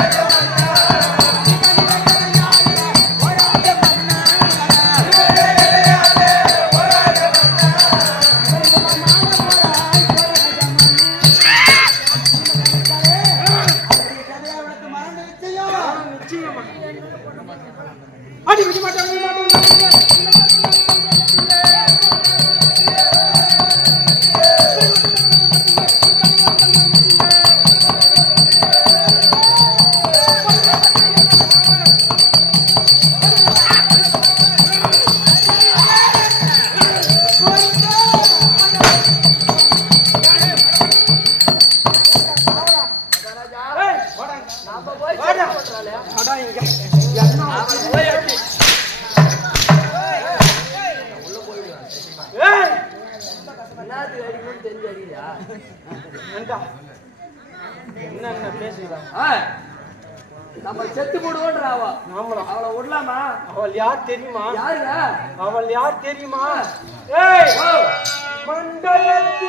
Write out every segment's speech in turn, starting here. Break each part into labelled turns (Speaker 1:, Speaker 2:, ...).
Speaker 1: அடி யார் தெரியுமா? அவள் யார் தெரியுமா? ஏய்! மண்டலத்து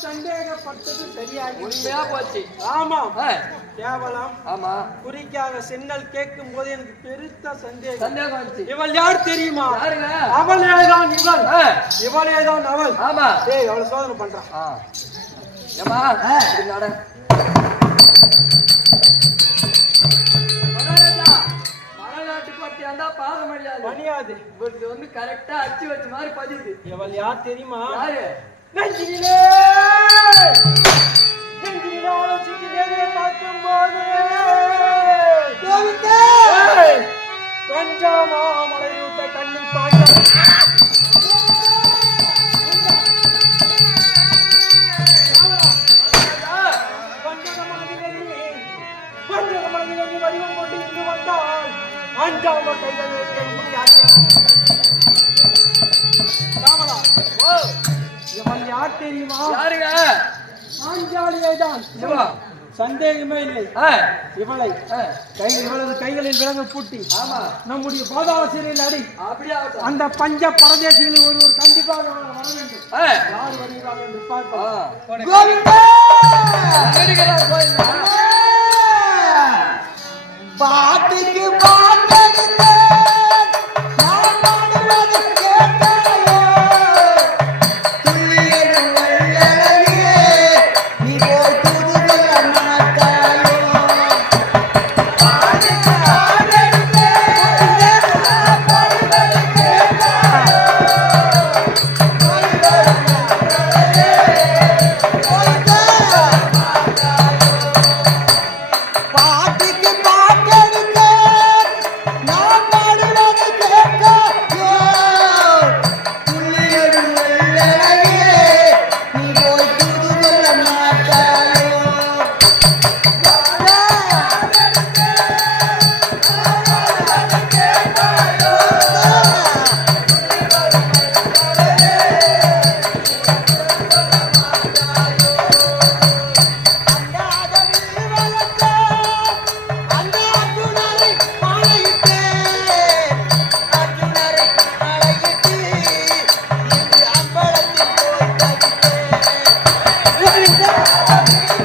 Speaker 1: சந்தேகப்பட்டது சரியாகி
Speaker 2: உண்மையா போச்சு.
Speaker 1: ஆமாம்
Speaker 2: ஆ,
Speaker 1: கேவலம்.
Speaker 2: ஆமா.
Speaker 1: குறிக்காக சென்னல் கேட்கும் போது எனக்கு பெருத்த சந்தேகம்.
Speaker 2: சந்தேகம்
Speaker 1: இவள் யார் தெரியுமா?
Speaker 2: யாருங்க?
Speaker 1: அவளேதான் இவள்.
Speaker 2: ஆ,
Speaker 1: இவளேதான் அவள்.
Speaker 2: ஆமா.
Speaker 1: டேய் அவளை சோதனை பண்றான்
Speaker 2: ஆ. ஏம்மா? இது நட.
Speaker 1: பணியாது.
Speaker 2: இவருக்கு வந்து கரெக்டா அச்சு வச்ச மாதிரி பதியுது.
Speaker 1: இவள் யார் தெரியுமா?
Speaker 2: யாரு?
Speaker 1: நெஞ்சிலே! நெஞ்சிலே ஆலோசித்து நேரே பார்க்கும் போது ஏய், கொஞ்சமா மலையூட்ட கண்ணில் பஞ்சகமலதிலே வடிவம் அஞ்சாம
Speaker 2: ஓ,
Speaker 1: இவன் யார் தெரியுமா
Speaker 2: யாருங்க?
Speaker 1: ஆஞ்சாலியை தான்.
Speaker 2: சிவா.
Speaker 1: சந்தேகமே இல்லை. இவளை இவளது கைகளில் விலங்கு பூட்டி
Speaker 2: ஆமா.
Speaker 1: நம்முடைய பாதாள சிறையில் அடி. அந்த பஞ்ச பரதேசிகளில் ஒருவர் கண்டிப்பாக வர வேண்டும். யார் வருகிறார்கள் என்று. பார்ப்போம்.
Speaker 2: கோவிந்தா!
Speaker 3: பாட்டுக்கு
Speaker 2: Bandeira. Thank you.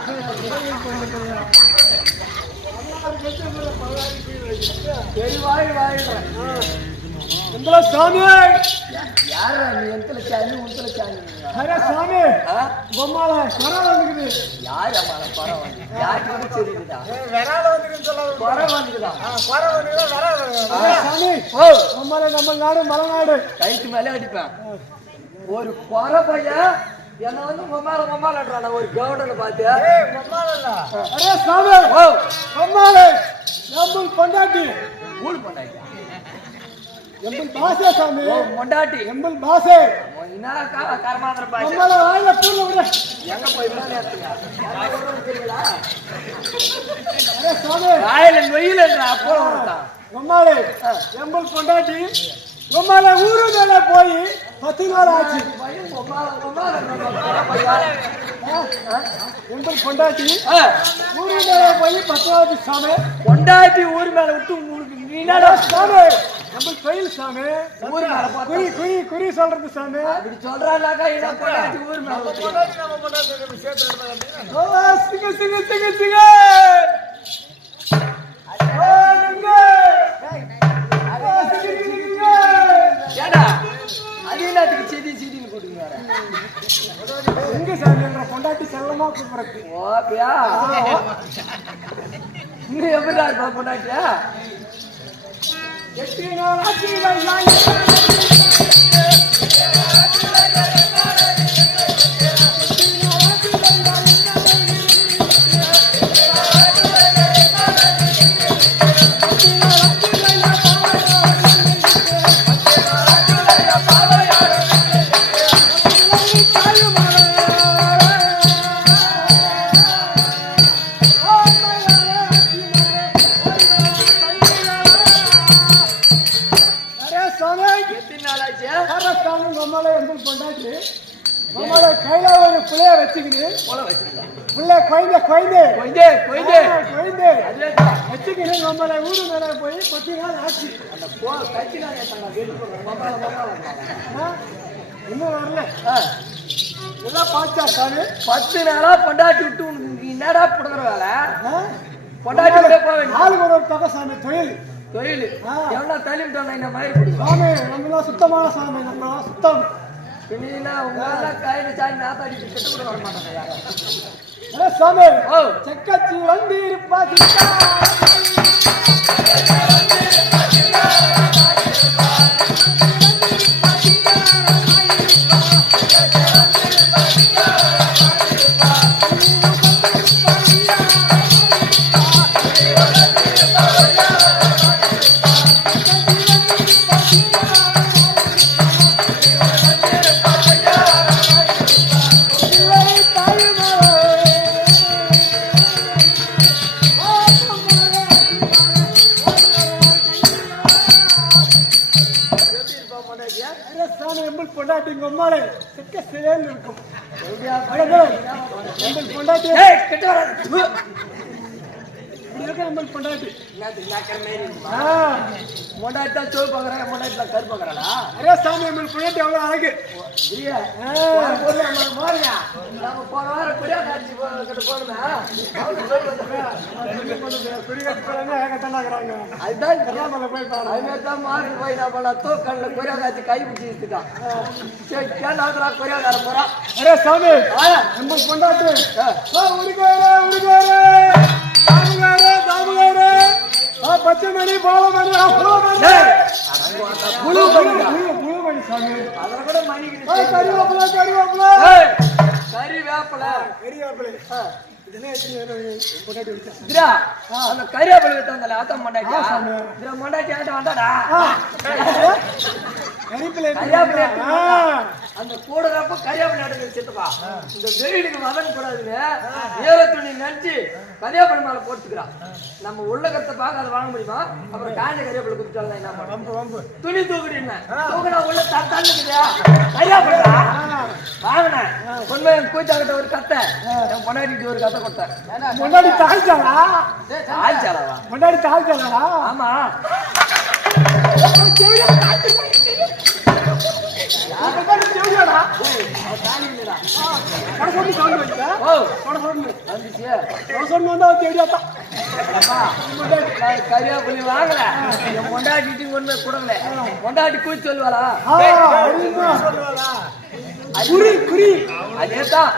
Speaker 2: குயில் வைடா சரி வாய் வாயிடுறேன்
Speaker 1: எந்தல சாமி
Speaker 2: நீ எந்தல சாமி உந்தல சாமி
Speaker 1: அரே சாமி
Speaker 2: ஆ?
Speaker 1: பொம்மால கரா
Speaker 2: யார் அம்மால குறை வந்து யாருக்கு வந்து தெரியுதுடா
Speaker 1: விரால வந்துக்குன்னு சொல்லாத
Speaker 2: குறை
Speaker 1: சாமி
Speaker 2: ஓ
Speaker 1: நம்ம நாடு மலைநாடு
Speaker 2: கைக்கு மேலே அடிப்பேன் ஒரு குறை பையன் என்ன வந்து மொமால மொமாலன்றான ஒரு கவுண்டனை பார்த்து.
Speaker 1: அரே சாமி
Speaker 2: ஓ.
Speaker 1: பொம்மால நம்ம பொண்டாட்டி.
Speaker 2: கூல் பண்ணாங்க
Speaker 1: எம்பல் பாசே சாமி.
Speaker 2: ஓ மொண்டாட்டி
Speaker 1: எம்பல் பாசே.
Speaker 2: என்ன கரமாந்திர பாய்
Speaker 1: பொம்மால வாயில பூர்ல விட.
Speaker 2: எங்க போய் மேலே ஏத்துங்க
Speaker 1: அரே சாமி.
Speaker 2: வாயில நொய்யில அப்போ ஒருத்தான்
Speaker 1: பொம்மால எம்பல் பொண்டாட்டி. பொம்மால ஊரு மேல போய். பத்து நாள் ஆச்சு பொண்டாட்டி ஊரு மேல போய் பத்தாவது சாமி.
Speaker 2: பொண்டாட்டி ஊர் மேல விட்டு உங்களுக்கு
Speaker 1: சாமி? நம்ம கோயில் சாமி.
Speaker 2: ஊர் மேல
Speaker 1: குறி குறி குறி சொல்றது சாமி.
Speaker 2: அப்படி சொல்றானாக்கா என்ன பொண்டாட்டி ஊர் மேல
Speaker 1: சிங்க சிங்க சிங்க சிங்க. பொண்டாட்டி செல்லமா கூப்பிடுறது
Speaker 2: எப்படிடா இருப்பா பொண்டாட்டியா?
Speaker 1: எட்டு நாள் ஆச்சு. நம்மள கையில ஒரு புள்ளைய வச்சுக்கிட்டு புள்ள குழந்தை குழந்தை. ஆ, குழந்தை.
Speaker 2: அதுதான்
Speaker 1: வச்சுக்கிட்டு நம்மள ஊரு மேல போய் பத்து நாள் ஆச்சு இன்னும் வரல. எல்லாம் பாச்சா சாமி
Speaker 2: பத்து நாளா பொண்டாட்டி விட்டு உனக்கு என்னடா புடுங்குற வேலை? பொண்டாட்டி விட போக
Speaker 1: ஆளுக்கு ஒரு பக்கம் சாமி தொழில்.
Speaker 2: தொழில். எவ்வளோ தள்ளிவிட்டோம் இந்த மாதிரி
Speaker 1: சாமி நம்மளாம் சுத்தமான சாமி நம்மளாம் சுத்தம்.
Speaker 2: பின்னா உங்க கையில சாய் நாத்தாடி கிட்ட கூட வர மாட்டாங்க யாரும்.
Speaker 1: சாமி
Speaker 2: ஓ.
Speaker 1: செக்கச்சி வந்து இருப்பா சித்தா. அரே எம்பல் பொண்டாட்டி உங்க அம்மாளே செக்க சேல் இருக்கும். அழகு. எம்பல் பொண்டாட்டி.
Speaker 2: ஏய் கிட்ட
Speaker 1: இப்படி இருக்க
Speaker 2: இருக்குமா?
Speaker 1: ஆ,
Speaker 2: முன்னாடி தான் சோறு பார்க்குறேன் முன்னாடி தான் கரு பார்க்குறாடா
Speaker 1: அரே சாமி எம்பல் பொண்டாட்டி அவ்வளவு அழகு.
Speaker 2: இல்லையா பொருள் நம்ம நம்ம போன வாரம் குடியா காட்சி கிட்ட போனோமே அதுதான்
Speaker 1: கர்நாடகால போய்
Speaker 2: அதுமாதிரி தான் மாறி போய் நான் பண்ண தோக்கல்ல கொரியா காட்சி கை பிடிச்சி வச்சுட்டான் சரி கேட்டாத்துறா கொரியா கார போறான்
Speaker 1: அரே சாமி பொண்டாட்டி.
Speaker 2: ஆ.
Speaker 1: ஆ பச்சை மணி பாலமணி ஆ புலமணி
Speaker 2: ஏய், முழு பண்ணிடா.
Speaker 1: முழு முழு மணி சாமி கறிவேப்பிலை கறிவேப்பிலை
Speaker 2: ஏய், கறி வேப்பல
Speaker 1: கறிவேப்பிலை
Speaker 2: அந்த கறியாப்பழம் வித்தாங்கல்ல ஆத்தம்
Speaker 1: சாமி.
Speaker 2: இதுல மண்டாட்டி ஆட்டம் வந்தாடா?
Speaker 1: ஆ
Speaker 2: அந்த கூடுறப்ப கரியாப்பள்ளி நடக்குது சித்தப்பா இந்த வெயிலுக்கு மதம் கூடாதுன்னு ஈர துணி நினைச்சு கரியாப்பள்ளி மேல போட்டுக்கிறான் நம்ம உள்ள கத்தை பார்க்க அதை வாங்க முடியுமா? அப்புறம் காய்ஞ்ச கரியாப்பள்ளி குடிச்சாலும் என்ன
Speaker 1: வம்பு
Speaker 2: துணி தூக்குறீங்க. தூக்குனா உள்ள தள்ளுக்குதா. கரியாப்பள்ளா வாங்கினேன். உண்மை கூச்சாக்கிட்ட ஒரு கத்தை. என் பொண்டாட்டிக்கு ஒரு கத்தை கொடுத்தேன்.
Speaker 1: முன்னாடி தாழ்ச்சாளா
Speaker 2: ஆயிச்சாலவா
Speaker 1: முன்னாடி தாழ்ச்சாளா
Speaker 2: ஆமா. கறிவேப்பிலை வாங்கல. என் பொண்டாட்டிட்டு ஒண்ணுமே கொடுக்கல. பொண்டாட்டி கூச்சி சொல்லுவாளா?
Speaker 1: குறி குறி
Speaker 2: அதேதான்.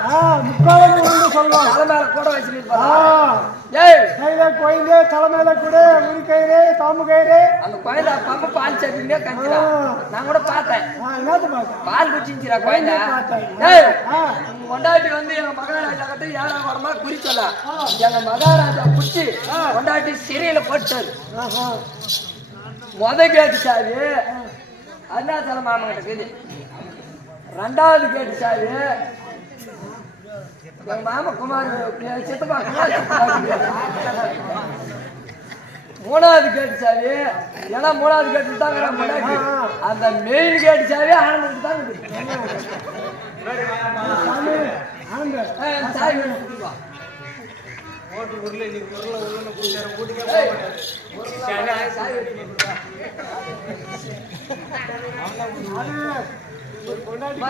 Speaker 1: முக்காவது உருண்டு சொல்லுவாங்க
Speaker 2: தலை மேல கூட வச்சிருப்பாளா?
Speaker 1: ஆ
Speaker 2: ஏய்,
Speaker 1: கையில கோயிலே தலைமையில கூட உரி கயிறு கயிறு
Speaker 2: அந்த குழந்தை அப்பப்ப பால் சாப்பிட்டுட்டே கஞ்சிடா. நான் கூட பார்த்தேன். பால் குழந்தை.
Speaker 1: பார்த்தேன்.
Speaker 2: ஏய், உங்க வந்து எங்க மகாராஜா கிட்ட ஏழாம் வரமா குறி சொல்ல. எங்க மகாராஜா குச்சி பொண்டாட்டி சிறையில போட்டாரு முத கேட்டு சாவி அருணாச்சல மாமன் கிட்ட ரெண்டாவது கேட்டு சாவி எங்க மாமா குமார் சித்தப்பா மூணாவது கேட்டு சாவி ஏன்னா மூணாவது கேட்டு தாங்கிற முன்னாடி அந்த மெயின் கேட்டு சாவி ஆனந்துக்கு தான் சாவி
Speaker 1: பொண்டாட்டி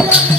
Speaker 2: ஓ,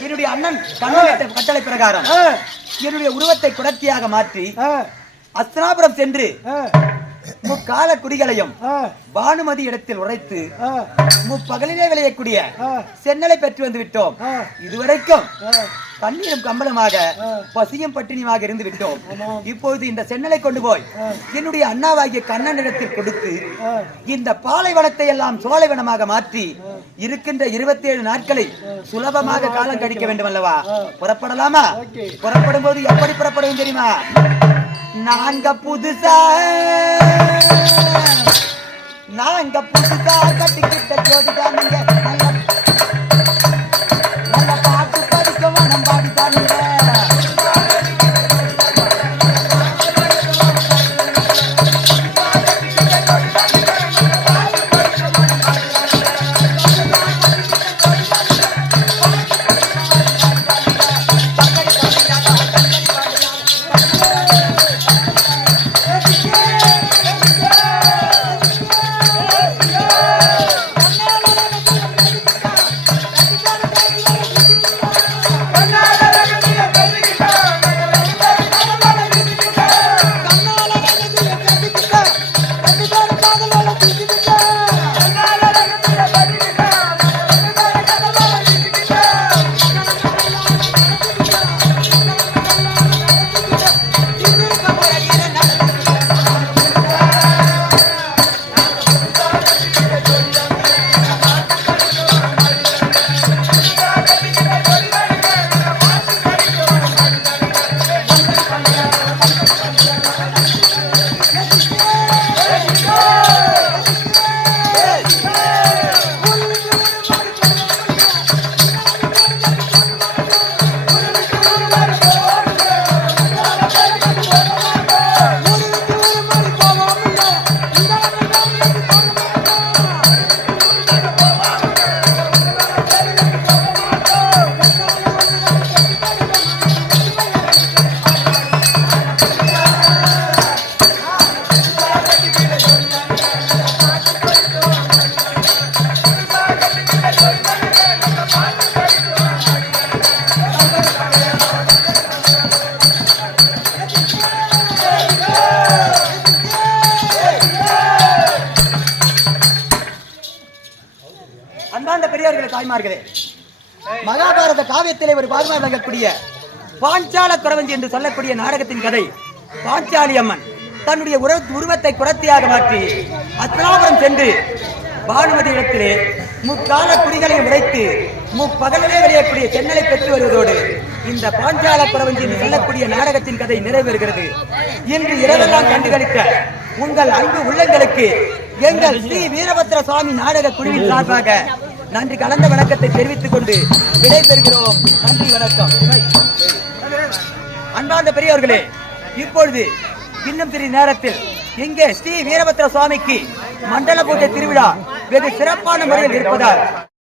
Speaker 3: என்னுடைய அண்ணன் கண்ணனிட்ட கட்டளை பிரகாரம் என்னுடைய உருவத்தை குடத்தியாக மாற்றி அஸ்தனாபுரம் சென்று முக்கால குடிகளையும் பானுமதி இடத்தில் உரைத்து முப்பகலிலே விளையக்கூடிய. சென்னலை பெற்று வந்து விட்டோம். இதுவரைக்கும் தண்ணீரும் கம்பளமாக. பசியும் பட்டினியுமாக இருந்து விட்டோம்.
Speaker 1: ஆமாம்.
Speaker 3: இப்பொழுது இந்த சென்னலை கொண்டு போய். என்னுடைய அண்ணாவாகிய கண்ணனிடத்தில் கொடுத்து
Speaker 1: ஆ.
Speaker 3: இந்த பாலைவனத்தை எல்லாம் சோலைவனமாக மாற்றி இருக்கின்ற இருபத்தி ஏழு நாட்களை சுலபமாக காலம் கழிக்க வேண்டும். அல்லவா புறப்படலாமா. புறப்படும் போது எப்படி புறப்படும் தெரியுமா? நாங்க புதுசா நாங்க புதுசா கட்டிக்கிட்ட ஜோதிதான் நீங்க நல்ல பாட்டு படிக்க மனம் பாடித்தானுங்க மகாபாரத ஒரு பாகமாக விளங்கக்கூடிய பாஞ்சால குறவஞ்சி என்று சொல்லக்கூடிய நாடகத்தின் கதை பாஞ்சாலி அம்மன். தன்னுடைய உர- உருவத்தை குரத்தியாக மாற்றி அஸ்தினாபுரம் சென்று பானுமதி இடத்திலே முக்கால குடிகளையும் உடைத்து முப்பகலிலே விளையக்கூடிய சென்னலை பெற்று வருவதோடு இந்த பாஞ்சால குறவஞ்சி என்று சொல்லக்கூடிய நாடகத்தின் கதை நிறைவேறுகிறது. இன்று இரவெல்லாம் கண்டுகளித்த உங்கள் அன்பு உள்ளங்களுக்கு எங்கள் ஸ்ரீ வீரபத்ர சுவாமி நாடக குழுவின் சார்பாக நன்றி. கலந்த வணக்கத்தை தெரிவித்துக் கொண்டு விடைபெறுகிறோம். நன்றி வணக்கம். அன்பார்ந்த பெரியவர்களே இப்பொழுது இன்னும் சிறிது நேரத்தில் இங்கே ஸ்ரீ வீரபத்ர சுவாமிக்கு மண்டல பூஜை திருவிழா வெகு சிறப்பான முறையில் இருப்பதால்